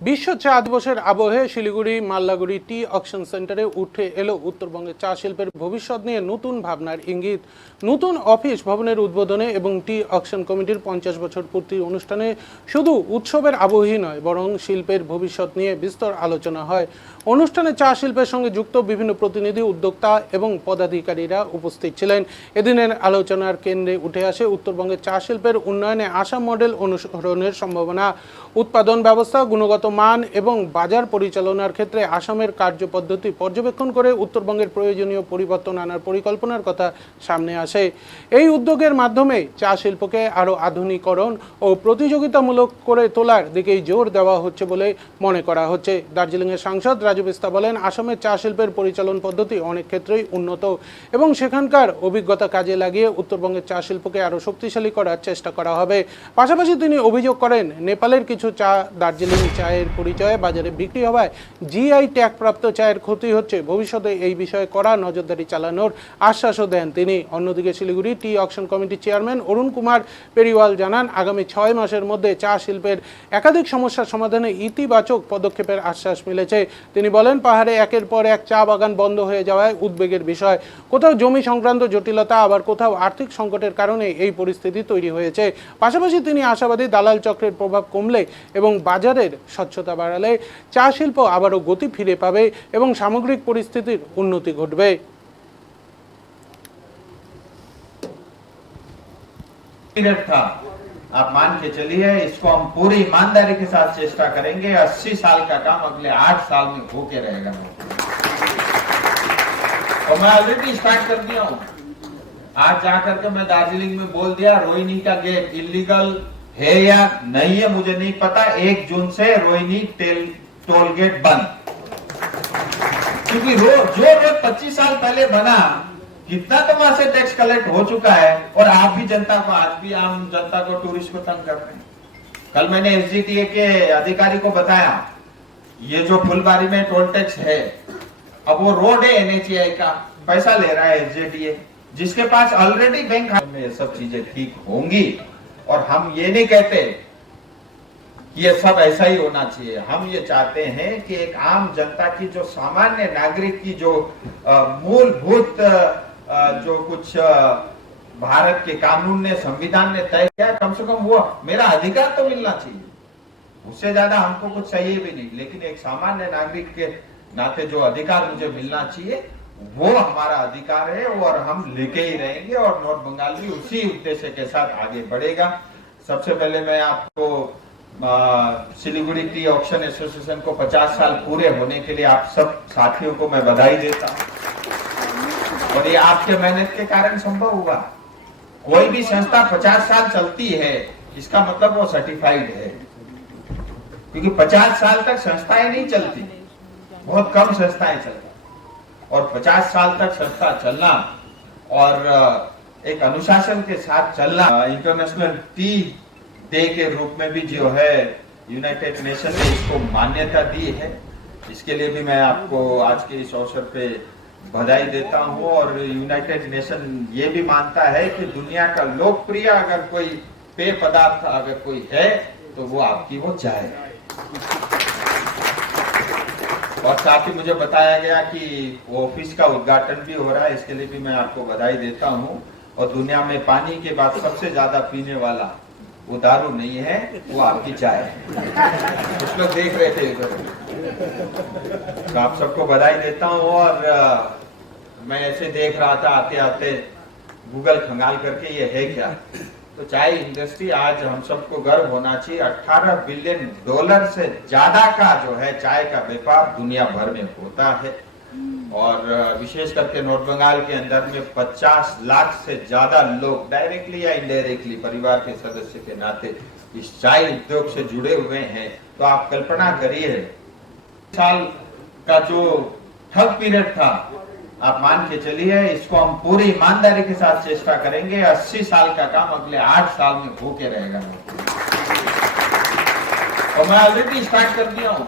বিশ্ব চা দিবসের আবহে শিলিগুড়ি মাল্লাগুড়ি টি অকশন সেন্টারে উঠে এলো উত্তরবঙ্গের চা শিল্পের ভবিষ্যৎ নিয়ে নতুন ভাবনার ইঙ্গিত। নতুন অফিস ভবনের উদ্বোধনে এবং টি অকশন কমিটির 50 বছর পূর্তি অনুষ্ঠানে শুধু উৎসবের আবহই নয়, বরং শিল্পের ভবিষ্যৎ নিয়ে বিস্তর আলোচনা হয়। অনুষ্ঠানে চা শিল্পের সঙ্গে যুক্ত বিভিন্ন প্রতিনিধি, উদ্যোক্তা এবং পদাধিকারীরা উপস্থিত ছিলেন। এদিনের আলোচনার কেন্দ্রে উঠে আসে উত্তরবঙ্গের চা শিল্পের উন্নয়নে আসাম মডেল অনুসরণের সম্ভাবনা, উৎপাদন ব্যবস্থা, গুণগত মান এবং বাজার পরিচালনার ক্ষেত্রে আসামের কার্যপদ্ধতি পর্যবেক্ষণ করে উত্তরবঙ্গের প্রয়োজনীয় পরিবর্তন আনার পরিকল্পনার কথা সামনে আসে। এই উদ্যোগের মাধ্যমে চা শিল্পকে আরও আধুনিকরণ ও প্রতিযোগিতামূলক করে তোলার দিকেই জোর দেওয়া হচ্ছে বলে মনে করা হচ্ছে। দার্জিলিংয়ের সাংসদ রাজু বিস্তা বলেন, আসামের চা শিল্পের পরিচালন পদ্ধতি অনেক ক্ষেত্রেই উন্নত এবং সেখানকার অভিজ্ঞতা কাজে লাগিয়ে উত্তরবঙ্গের চা শিল্পকে আরও শক্তিশালী করার চেষ্টা করা হবে। পাশাপাশি তিনি অভিযোগ করেন, নেপালের কিছু চা দার্জিলিং চায়ের পরিচয়ে বাজারে বিক্রি হওয়ায় জিআই ট্যাগপ্রাপ্ত চায়ের ক্ষতি হচ্ছে। ভবিষ্যতে এই বিষয়ে কড়া নজরদারি চালানোর আশ্বাসও দেন তিনি। অন্যদিকে শিলিগুড়ি টি অকশন কমিটির চেয়ারম্যান অরুণ কুমার পেরিওয়াল জানান, আগামী 6 মাসের মধ্যে চা শিল্পের একাধিক সমস্যার সমাধানে ইতিবাচক পদক্ষেপের আশ্বাস মিলেছে। তিনি বলেন, পাহাড়ে একের পর এক চা বাগান বন্ধ হয়ে যাওয়ায় উদ্বেগের বিষয়। কোথাও জমি সংক্রান্ত জটিলতা, আবার কোথাও আর্থিক সংকটের কারণে এই পরিস্থিতি তৈরি হয়েছে। পাশাপাশি তিনি আশাবাদী, দালাল চক্রের প্রভাব কমলে এবং বাজারের স্বচ্ছতা বাড়ালে চা শিল্প আবারও গতি ফিরে পাবে এবং সামগ্রিক পরিস্থিতির উন্নতি ঘটবে। आप मान के चलिए, इसको हम पूरी ईमानदारी के साथ चेष्टा करेंगे। 80 साल का काम अगले 8 साल में होके रहेगा और मैं ऑलरेडी स्टार्ट कर दिया हूं। आज जाकर के मैं दार्जिलिंग में बोल दिया, रोहिणी का गेट इलीगल है या नहीं है मुझे नहीं पता, 1 जून से रोहिणी टोल गेट बंद। क्योंकि जो रोड 25 साल पहले बना, कितना तो वहां से टैक्स कलेक्ट हो चुका है और आप भी जनता को, आज भी आम जनता को, टूरिस्ट को तंग कर रहे हैं। कल मैंने एसडीटीए के अधिकारी को बताया, ये जो फुलबारी में टोल टैक्स है, अब वो रोड है एनएचएआई का, पैसा ले रहा है एसडीटीए, जिसके पास ऑलरेडी बैंक में ये सब चीजें ठीक होंगी। और हम ये नहीं कहते ये सब ऐसा ही होना चाहिए, हम ये चाहते हैं कि एक आम जनता की, जो सामान्य नागरिक की जो मूलभूत जो कुछ भारत के कानून ने, संविधान ने तय किया, कम से कम वो मेरा अधिकार तो मिलना चाहिए। उससे ज्यादा हमको कुछ चाहिए भी नहीं, लेकिन एक सामान्य नागरिक के नाते जो अधिकार मुझे मिलना चाहिए वो हमारा अधिकार है और हम लेके ही रहेंगे। और नॉर्थ बंगाल भी उसी उद्देश्य के साथ आगे बढ़ेगा। सबसे पहले मैं आपको सिलीगुड़ी टी ऑक्शन एसोसिएशन को 50 साल पूरे होने के लिए आप सब साथियों को मैं बधाई देता हूं। और ये आपके मेहनत के कारण संभव हुआ। कोई भी संस्था 50 साल चलती है, इसका मतलब वो सर्टिफाइड है, क्योंकि 50 साल तक संस्थाएं नहीं चलती, बहुत कम संस्थाएं चलती। और 50 साल तक संस्था चलना और एक अनुशासन के साथ चलना, इंटरनेशनल टी डे के रूप में भी जो है यूनाइटेड नेशन ने इसको मान्यता दी है। इसके लिए भी मैं आपको आज के इस अवसर पे बधाई देता हूं। और यूनाइटेड नेशन ये भी मानता है कि दुनिया का लोकप्रिय अगर कोई पेय पदार्थ अगर कोई है तो वो आपकी वो चाय है। और साथ ही मुझे बताया गया कि ऑफिस का उद्घाटन भी हो रहा है, इसके लिए भी मैं आपको बधाई देता हूं। और दुनिया में पानी के बाद सबसे ज्यादा पीने वाला वो दारू नहीं है, वो आपकी चाय है। कुछ लोग देख रहे थे इधर, तो आप सबको बधाई देता हूँ। और मैं ऐसे देख रहा था आते आते, गूगल खंगाल करके ये है क्या, तो चाय इंडस्ट्री, आज हम सबको गर्व होना चाहिए, $18 बिलियन से ज्यादा का जो है चाय का व्यापार दुनिया भर में होता है। और विशेष करके नॉर्थ बंगाल के अंदर में 50 लाख से ज्यादा लोग डायरेक्टली या इनडायरेक्टली परिवार के सदस्य के नाते इस चाय उद्योग से जुड़े हुए हैं। तो आप कल्पना करिए, साल का जो ठग पीरियड था, आप मान के चलिए, इसको हम पूरी ईमानदारी के साथ चेष्टा करेंगे। 80 साल का काम अगले 8 साल में होके रहेगा और मैं ऑलरेडी स्टार्ट कर दिया हूं।